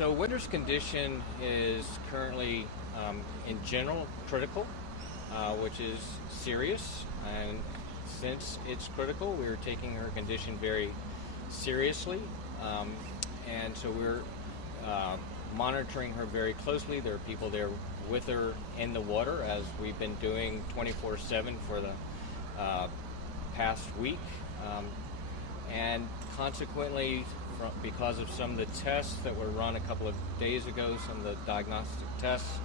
So winter's condition is currently, in general, critical, which is serious. And since it's critical, we're taking her condition very seriously. And so we're monitoring her very closely. There are people there with her in the water, as we've been doing 24/7 for the past week. And consequently, because of some of the tests that were run a couple of days ago, some of the diagnostic tests,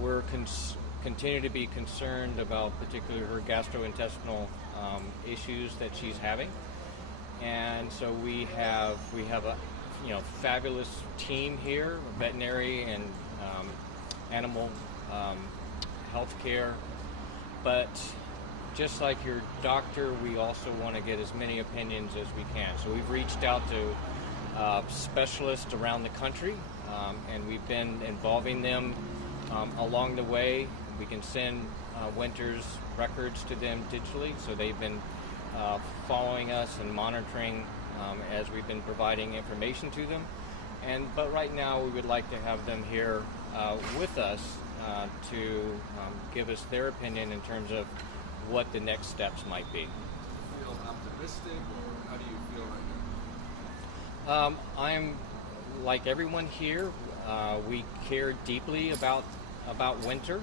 we're continue to be concerned about particularly her gastrointestinal issues that she's having. And so we have a fabulous team here, veterinary and animal health care. But just like your doctor, we also want to get as many opinions as we can. So we've reached out to specialists around the country, and we've been involving them along the way. We can send Winter's records to them digitally, so they've been following us and monitoring as we've been providing information to them. But right now we would like to have them here with us to give us their opinion in terms of what the next steps might be. Do you feel optimistic, or how do you feel right now? I'm like everyone here. We care deeply about Winter.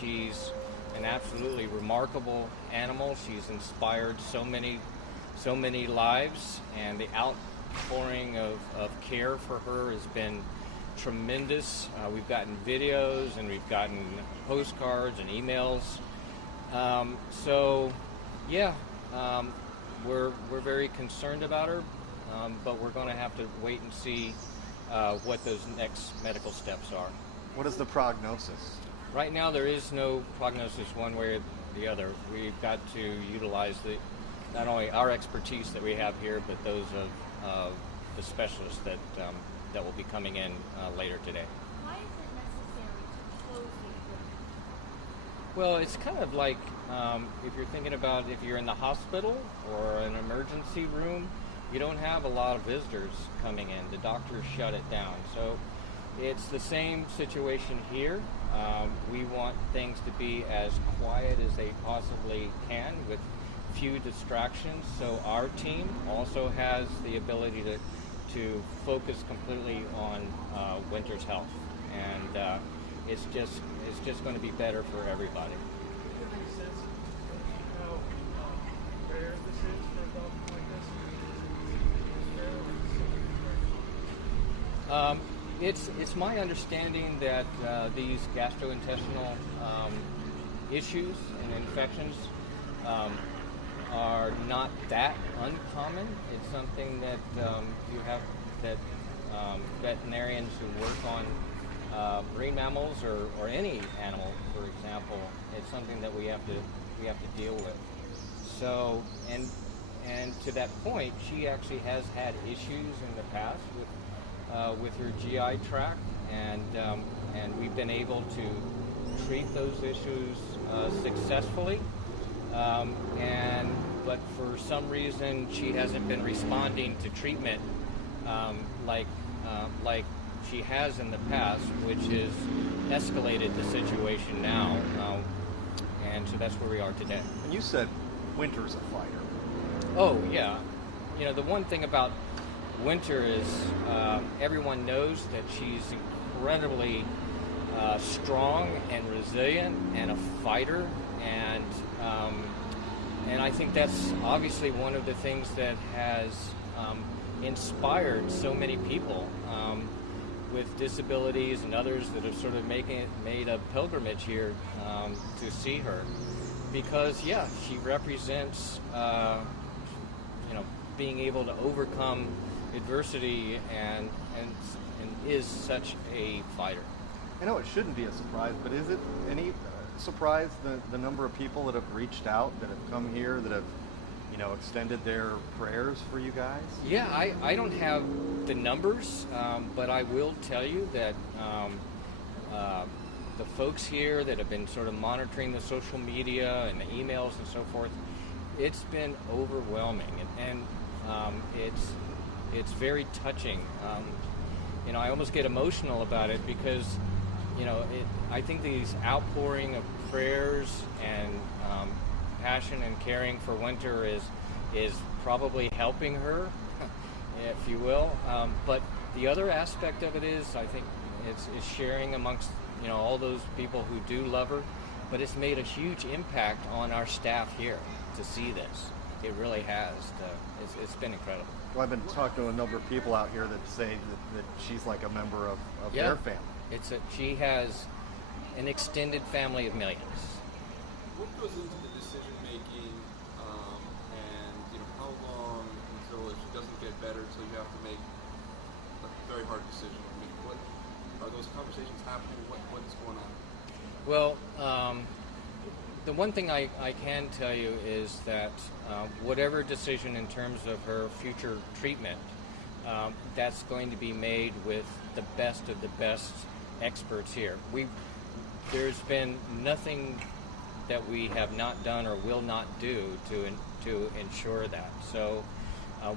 She's an absolutely remarkable animal. She's inspired so many lives, and the outpouring of care for her has been tremendous. We've gotten videos, and we've gotten postcards and emails. We're very concerned about her, but we're going to have to wait and see what those next medical steps are. What is the prognosis? Right now, there is no prognosis one way or the other. We've got to utilize not only our expertise that we have here, but those of the specialists that will be coming in later today. Why is it necessary to close the aquarium? Well, it's kind of like if you're thinking about if you're in the hospital or an emergency room, you don't have a lot of visitors coming in. The doctors shut it down. So it's the same situation here. We want things to be as quiet as they possibly can with few distractions. So our team also has the ability to focus completely on Winter's health, and it's just going to be better for everybody. It's my understanding that these gastrointestinal issues and infections are not that uncommon. It's something that you have veterinarians who work on marine mammals or any animal, for example. It's something that we have to deal with. So and to that point, she actually has had issues in the past with her GI tract, and we've been able to treat those issues successfully. But for some reason, she hasn't been responding to treatment like she has in the past, which has escalated the situation now. And so that's where we are today. And you said Winter's a fighter. Oh, yeah. The one thing about Winter is everyone knows that she's incredibly strong and resilient and a fighter, and I think that's obviously one of the things that has inspired so many people with disabilities and others that have sort of made a pilgrimage here to see her, because she represents being able to overcome adversity and is such a fighter. I know it shouldn't be a surprise, but is it any surprise the number of people that have reached out, that have come here, that have extended their prayers for you guys? Yeah, I don't have the numbers, but I will tell you that the folks here that have been sort of monitoring the social media and the emails and so forth, it's been overwhelming, and it's very touching. I almost get emotional about it because, I think these outpouring of prayers and passion and caring for Winter is probably helping her, if you will. But the other aspect of it is, I think, is sharing amongst all those people who do love her. But it's made a huge impact on our staff here to see this. It really has. It's been incredible. Well, I've been talking to a number of people out here that say that she's like a member of Yeah. their family. She has an extended family of millions. What goes into the decision making, and how long until if she doesn't get better, until you have to make a very hard decision? I mean, what are those conversations happening? What's going on? Well, the one thing I can tell you is that whatever decision in terms of her future treatment, that's going to be made with the best of the best experts here. There's been nothing that we have not done or will not do to ensure that. So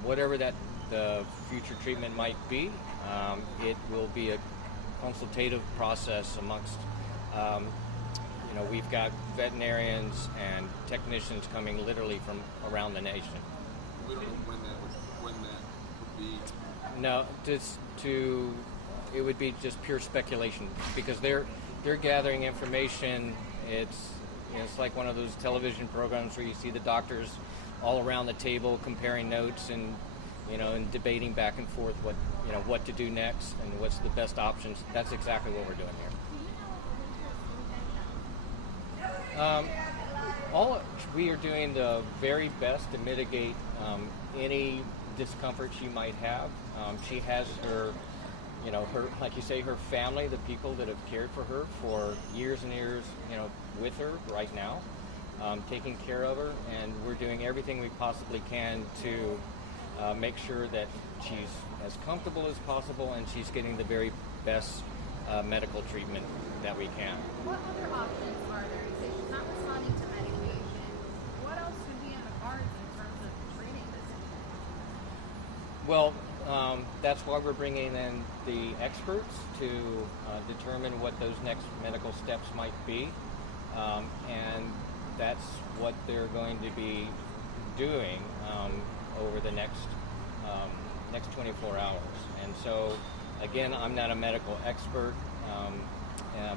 whatever the future treatment might be, it will be a consultative process amongst we've got veterinarians and technicians coming literally from around the nation. We don't know when that would be. No, it would be just pure speculation because they're gathering information. It's like one of those television programs where you see the doctors all around the table comparing notes and and debating back and forth what to do next and what's the best options. That's exactly what we're doing here. We are doing the very best to mitigate any discomfort she might have. She has her, like you say, her family, the people that have cared for her for years and years, with her right now, taking care of her, and we're doing everything we possibly can to make sure that she's as comfortable as possible and she's getting the very best medical treatment that we can. What other options are there? You say she's not responding to medication. What else could be in the cards in terms of treating this? Well, that's why we're bringing in the experts to determine what those next medical steps might be, and that's what they're going to be doing over the next 24 hours. And so, again, I'm not a medical expert,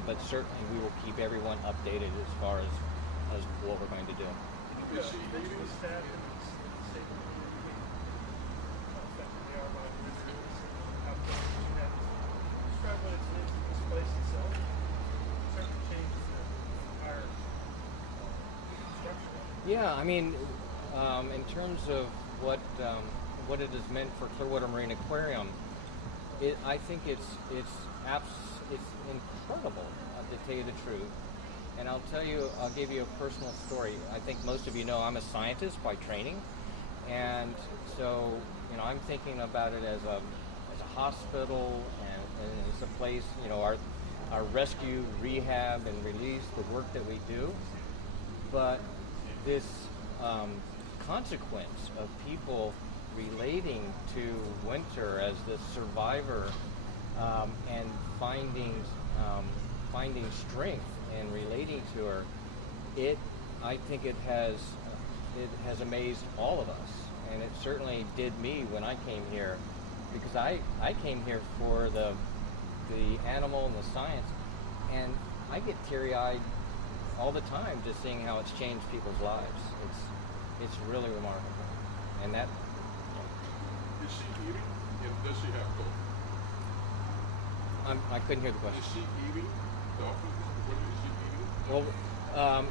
but certainly we will keep everyone updated as far as what we're going to do. Is she Yeah, I mean, in terms of what it has meant for Clearwater Marine Aquarium, I think it's incredible, to tell you the truth. And I'll give you a personal story. I think most of you know I'm a scientist by training, and so I'm thinking about it as a hospital and it's a place, our rescue, rehab, and release, the work that we do. But this consequence of people relating to Winter as the survivor and finding strength and relating to her, I think it has amazed all of us, and it certainly did me when I came here, because I came here for the animal and the science, and I get teary-eyed all the time just seeing how it's changed people's lives. It's really remarkable, and that. Is she eating? And does she have Dolphin? I couldn't hear the question. Is she eating Dolphin? What is she eating? Well,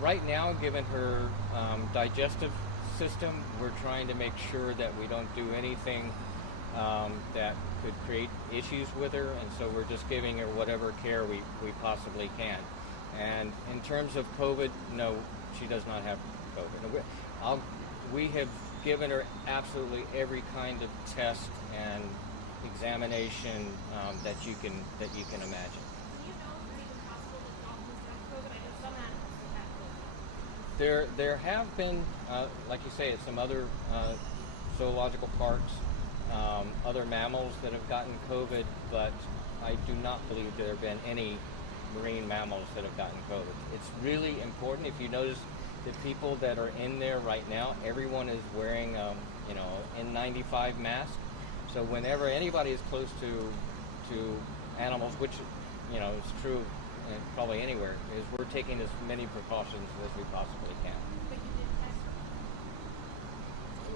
right now, given her digestive system, we're trying to make sure that we don't do anything that could create issues with her, and so we're just giving her whatever care we possibly can. And in terms of COVID, no, she does not have COVID. We have given her absolutely every kind of test and examination that you can imagine. Do you know if it's even possible that dolphins have COVID? I know some animals have COVID. There have been, like you say, at some other zoological parks, other mammals that have gotten COVID, but I do not believe there have been any marine mammals that have gotten COVID. It's really important. If you notice the people that are in there right now, everyone is wearing, N95 mask. So whenever anybody is close to animals, which is true probably anywhere, is we're taking as many precautions as we possibly can. But you did test.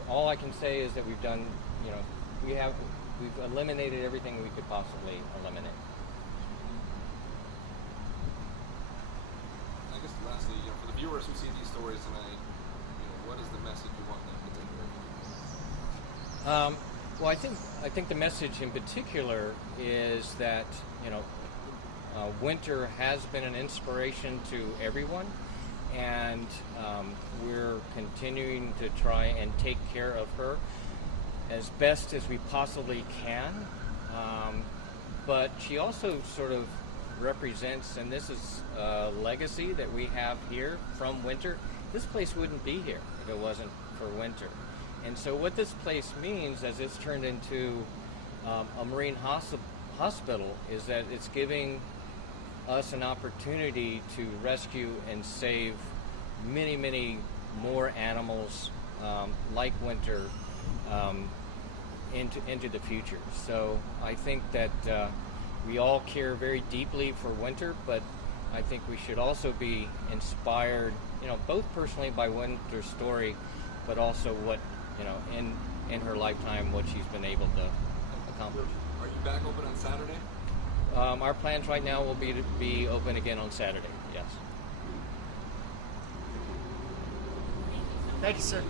All I can say is that we've done, we've eliminated everything we could possibly eliminate. I guess lastly, for the viewers who see these stories tonight, what is the message you want them to take away? Well, I think the message in particular is that winter has been an inspiration to everyone, and we're continuing to try and take care of her as best as we possibly can. But she also sort of represents, and this is a legacy that we have here from winter. This place wouldn't be here if it wasn't for winter. And so what this place means, as it's turned into a marine hospital, is that it's giving us an opportunity to rescue and save many, many more animals like winter into the future. So I think that we all care very deeply for winter, but I think we should also be inspired, both personally by Winter's story, but also what, in her lifetime, what she's been able to accomplish. Are you back open on Saturday? Our plans right now will be to be open again on Saturday, yes. Thank you, sir.